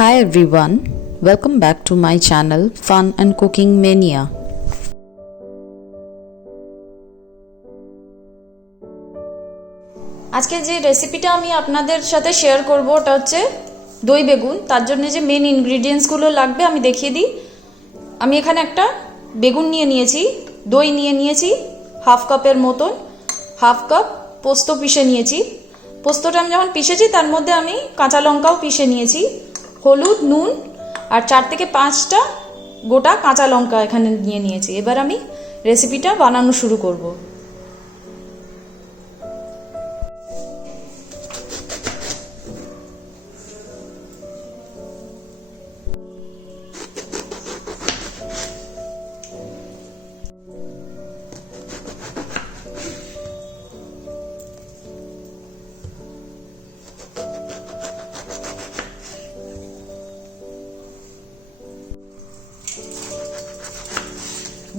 Hi everyone, welcome back to my channel Fun and Cooking Mania. আজকে যে রেসিপিটা আমি আপনাদের সাথে শেয়ার করব ওটা হচ্ছে দই বেগুন। তার জন্য যে মেন ইনগ্রেডিয়েন্টসগুলো লাগবে আমি দেখিয়ে দিই। আমি এখানে একটা বেগুন নিয়ে নিয়েছি, দই নিয়ে নিয়েছি হাফ কাপের মতন, হাফ কাপ পোস্ত পিষে নিয়েছি। পোস্তটা আমি যখন পিষেছি তার মধ্যে আমি কাঁচা লঙ্কাও পিষে নিয়েছি, হলুদ, নুন আর 4 থেকে 5টা গোটা কাঁচা লঙ্কা এখানে নিয়ে নিয়েছি। এবার আমি রেসিপিটা বানানো শুরু করব।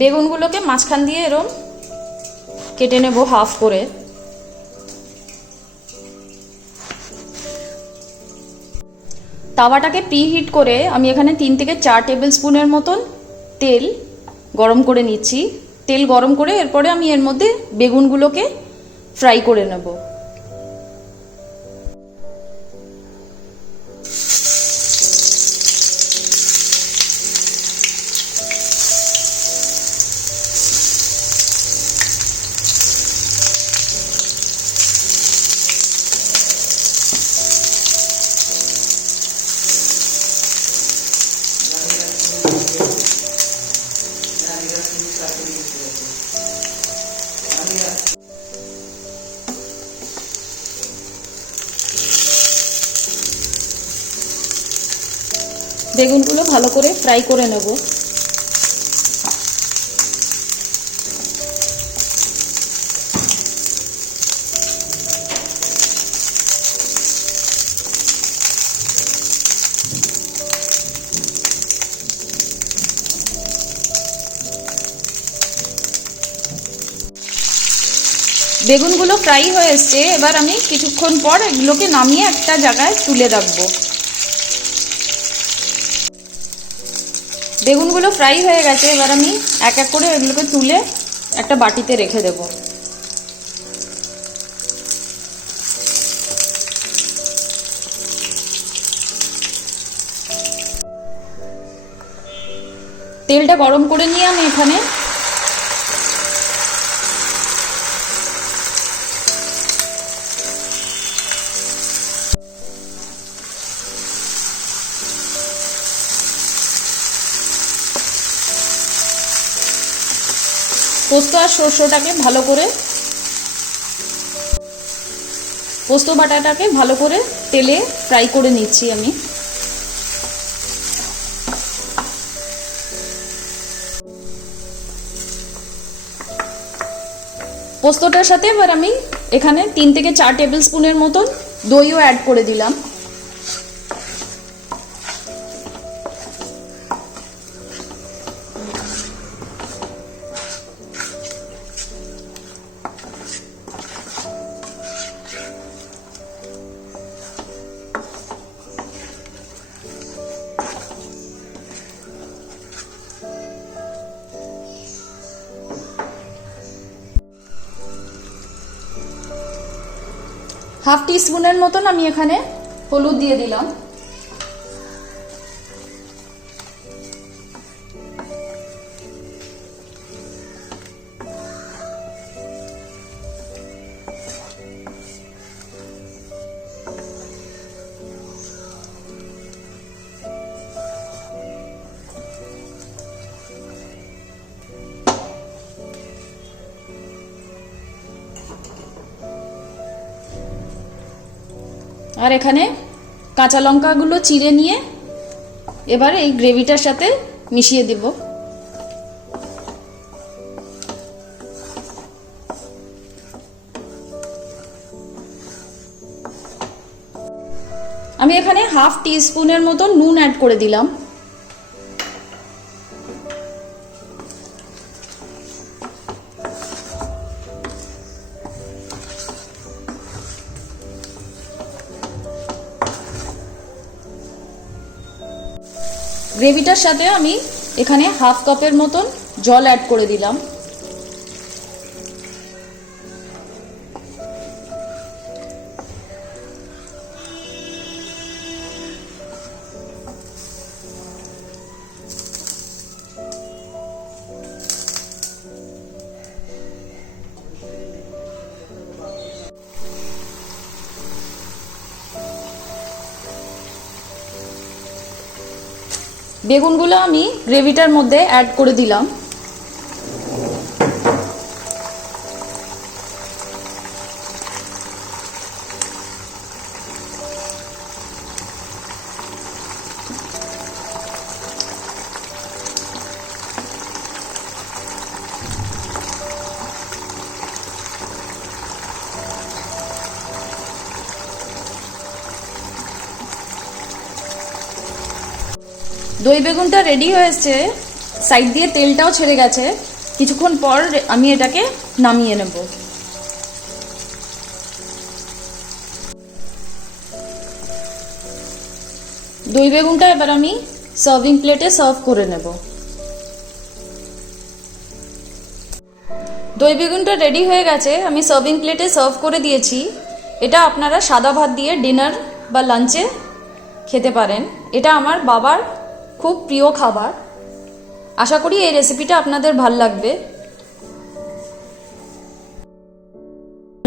বেগুনগুলোকে মাঝখান দিয়ে এরম কেটে নেব হাফ করে। তাওয়াটাকে প্রিহিট করে আমি এখানে 3 থেকে 4 টেবিল স্পুনের মতন তেল গরম করে নিচ্ছি। তেল গরম করে এরপরে আমি এর মধ্যে বেগুনগুলোকে ফ্রাই করে নেব। বেগুনগুলো ভালো করে ফ্রাই করে নেব। বেগুনগুলো ফ্রাই হয়ে এসছে, এবার আমি কিছুক্ষণ পর এগুলোকে নামিয়ে একটা জায়গায় তুলে রাখবো। বেগুনগুলো ফ্রাই হয়ে গেছে, এবার আমি এক এক করে এগুলোকে তুলে একটা বাটিতে রেখে দেব। তেলটা গরম করে নিয়ে আমি এখানে পোস্ত আর সরষেটাকে ভালো করে, পোস্ত বাটাটাকে ভালো করে তেলে ফ্রাই করে নিচ্ছি আমি। পোস্তটার সাথে এবার আমি এখানে 3 থেকে 4 টেবিল স্পুনের মতন দইও অ্যাড করে দিলাম। হাফ টিস্পুনের মতন আমি এখানে হলুদ দিয়ে দিলাম। আর এখানে কাঁচা লঙ্কাগুলো চিড়ে নিয়ে এবার এই গ্রেভিটার সাথে মিশিয়ে দেব। আমি এখানে হাফ টিস্পুনের মতো নুন অ্যাড করে দিলাম। গ্রেভিটার সাথে আমি এখানে হাফ কাপের মতন জল অ্যাড করে দিলাম। বেগুনগুলো আমি গ্রেভিটার মধ্যে অ্যাড করে দিলাম। দই বেগুনটা রেডি হয়েছে, সাইড দিয়ে তেলটাও ছেড়ে গেছে। কিছুক্ষণ পর আমি এটাকে নামিয়ে নেব। দই বেগুনটা এবার আমি সার্ভিং প্লেটে সার্ভ করে নেব। দই বেগুনটা রেডি হয়ে গেছে, আমি সার্ভিং প্লেটে সার্ভ করে দিয়েছি। এটা আপনারা সাদা ভাত দিয়ে ডিনার বা লাঞ্চে খেতে পারেন। এটা আমার বাবার খুব প্রিয় খাবার। আশা করি এই রেসিপিটা আপনাদের ভালো লাগবে।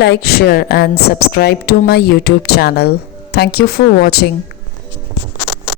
Like, share and subscribe to my YouTube channel. Thank you for watching.